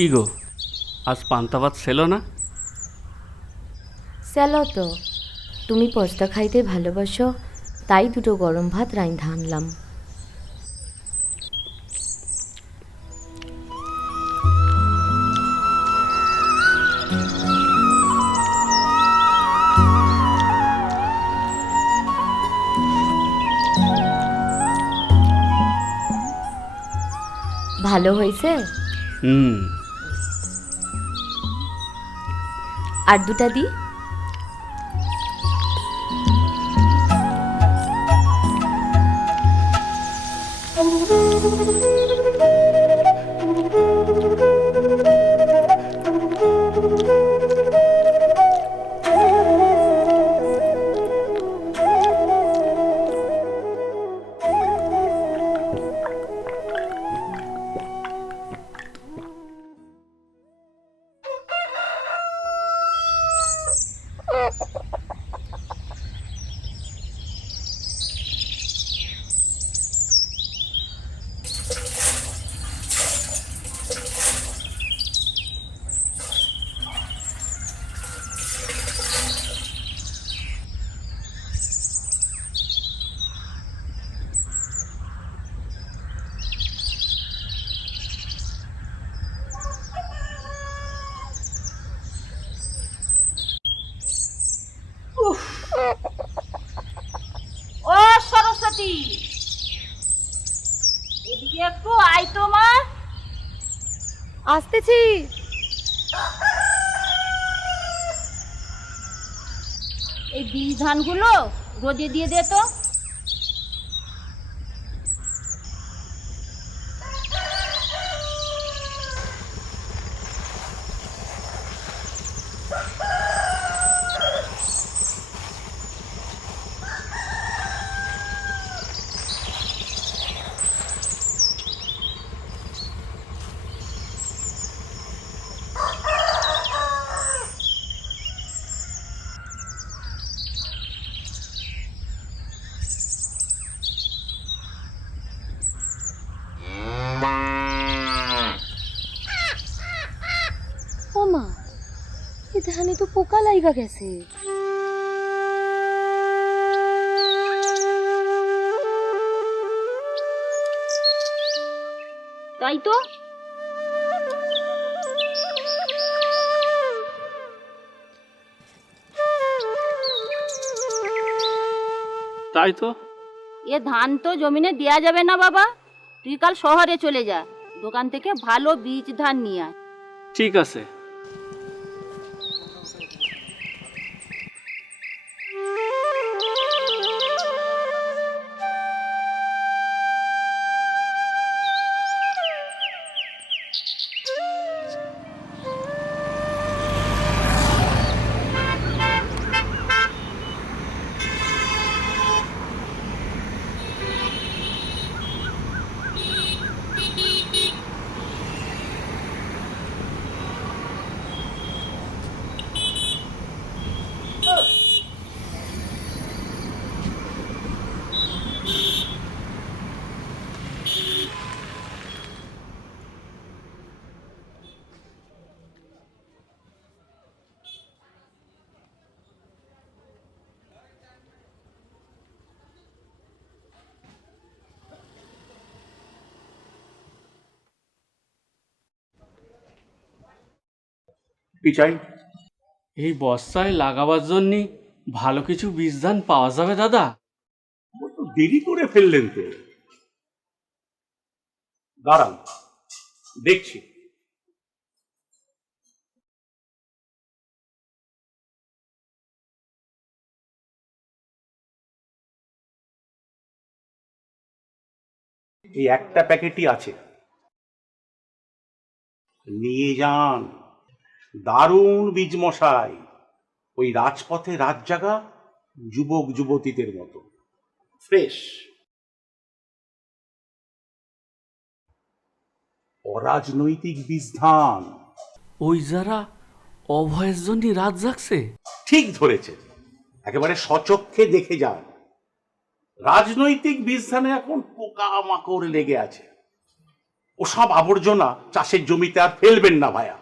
কি গো, আজ পান্তা ভাত ছিল না? সেলো তো, তুমি পোস্তা খাইতে ভালোবাসো, তাই দুটো গরম ভাত রাইন্ধা আনলাম। ভালো হয়েছে? হুম। আর দুটা দি। ও সরস্বতী, এদিকে একটু আয় তো মা। আসতেছি। এই বীজ ধানগুলো রোদে দিয়ে দে তো। ও মা, এ ধানে তো পোকা লাইগা গেছে। তাই তো। তাই তো। এ ধান তো জমিনে দেয়া যাবে না বাবা, তুই কাল শহরে চলে যা, দোকান থেকে ভালো বীজ ধান নিয়ে আয়। ঠিক আছে। কি চাই? এই বর্ষায় লাগাবার জন্য ভালো কিছু বীজ ধান পাওয়া যাবে দাদা? তো দেরি করে ফেললেন তো। দাঁড়ান, দেখছি। এই একটা প্যাকেটই আছে, নিয়ে যান। দারুণ বীজ মশাই, ওই রাজপথে রাত জাগা যুবক যুবতীদের মতো ফ্রেশ। অরাজনৈতিক বীজ ধান। ওই যারা অভয়ের জন্য রাত জাগছে। ঠিক ধরেছেন, একেবারে সচক্ষে দেখে যান। রাজনৈতিক বীজ ধানে এখন পোকা মাকড় লেগে আছে। ওসব আবর্জনা চাষের জমিতে আর ফেলবেন না ভায়া।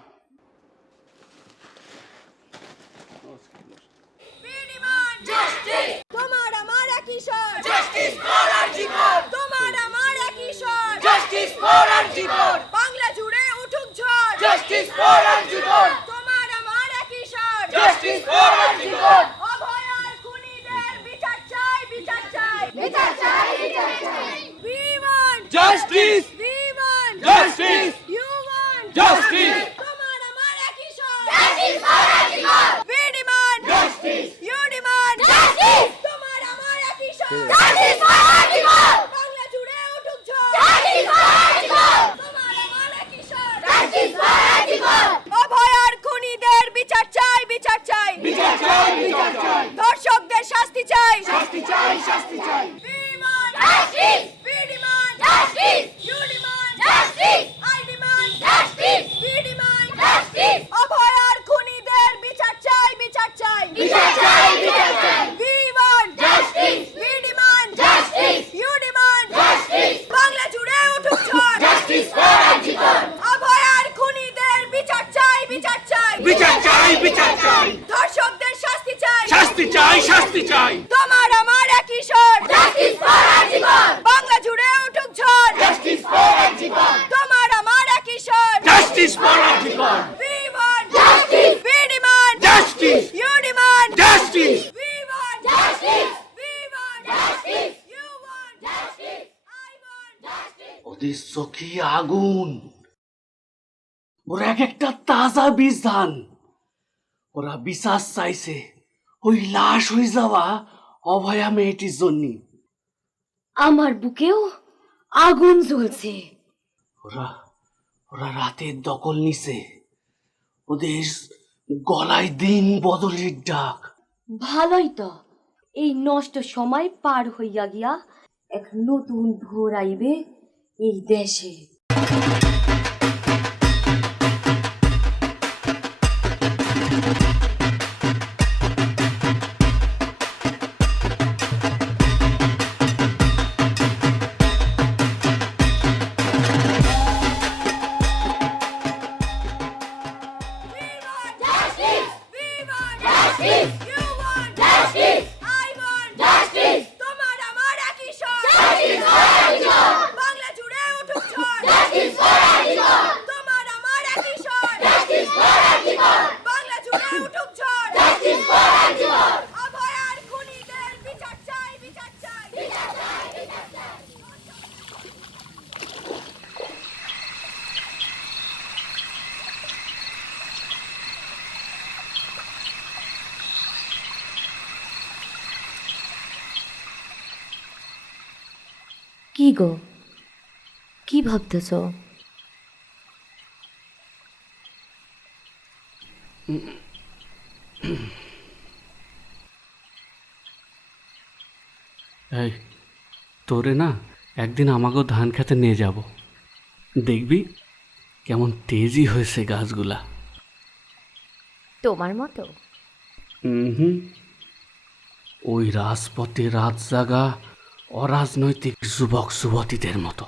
তোমার আমার একই স্বর, জাস্টিস ফর আরজিকর। তোমার আমার একই স্বর, জাস্টিস ফর আরজিকর। বাংলা জুড়ে উঠুক ঝড়, জাস্টিস ফর আরজিকর। তোমার আমার একই স্বর, জাস্টিস ফর আরজিকর। অভয়ার খুনিদের বিচার চাই, বিচার চাই, বিচার চাই, বিচার চাই। We want Justice! We want Justice! You want Justice! তোমার আমার একই স্বর, justice for RG Kar. We demand justice. You demand justice. তোমার আমার একই স্বর, জাস্টিস ফর আরজিকর। বাংলা জুড়ে উঠুক ঝড়, জাস্টিস ফর আরজিকর। তোমার আমার একই স্বর, জাস্টিস ফর আরজিকর। অভয়ার খুনিদের বিচার চাই, বিচার চাই, বিচার চাই, বিচার চাই। ধর্ষকদের শাস্তি চাই, শাস্তি চাই, শাস্তি চাই। We want justice. We demand justice. You demand justice. I demand justice. We demand justice. অভয়ার খুনিদের বিচার চাই, বিচার চাই, বিচার চাই, বিচার চাই। We want justice. We demand justice. You demand justice. Bangla জুড়ে উঠুক ঝড়, Justice for আরজিকর। অভয়ার খুনিদের বিচার চাই, বিচার চাই, বিচার চাই, বিচার চাই। ধর্ষকদের শাস্তি চাই, শাস্তি চাই, শাস্তি চাই। তোমার আমার একই স্বর, জাস্টিস ফর আরজিকর। বাংলা জুড়ে উঠুক ঝড়, Justice for আরজিকর। তোমার আমার একই স্বর, Justice for RG Kar. We want justice. We demand Justice! You demand Justice! We want justice. We want justice. You want justice. I want justice. ওদের চোখে আগুন, ওরা এক একটা তাজা বীজ ধান। ওরা বিশ্বাস চাইছে ওই লাশ হয়ে যাওয়া অভয়া মেয়েটির জন্য। আমার বুকেও আগুন জ্বলছে। ওরা ওরা রাতের দখল নিছে, ওদের গলায় দিন বদলের ডাক। ভালোই তো, এই নষ্ট সময় পার হইয়া গিয়া এক নতুন ভোর আইবে এই দেশে। We want justice. We want justice. You want justice. I want justice. তোমার আমার একই স্বর, জাস্টিস ফর আরজিকর। বাংলা জুড়ে উঠুক ঝড়, জাস্টিস ফর আরজিকর। তোমার আমার একই স্বর, জাস্টিস ফর আরজিকর। বাংলা জুড়ে উঠুক ঝড়, জাস্টিস ফর আরজিকর। অভয়ার খুনিদের বিচার চাই, বিচার চাই, বিচার চাই, বিচার চাই। কি গো, কি ভাবতেছ? এই তোরে না একদিন আমাকেও ধান খেতে নিয়ে যাব, দেখবি কেমন তেজি হয়েছে গাছগুলা। তোমার মতো? হুম, ওই রাজপথে রাত জাগা অরাজনৈতিক যুবক যুবতীদের মতো।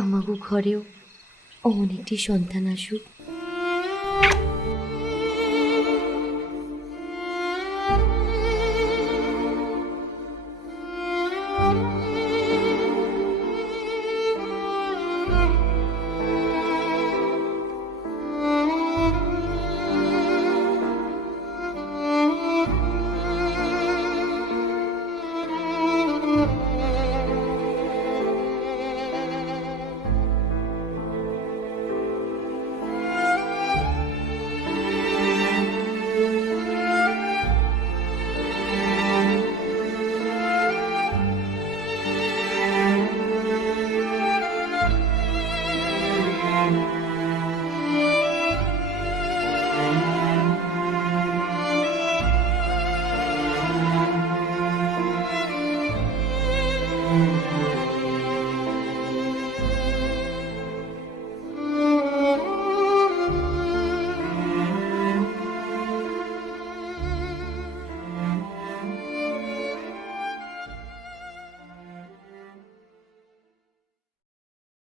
আমাগো ঘরেও অমন একটি সন্তান আসুক।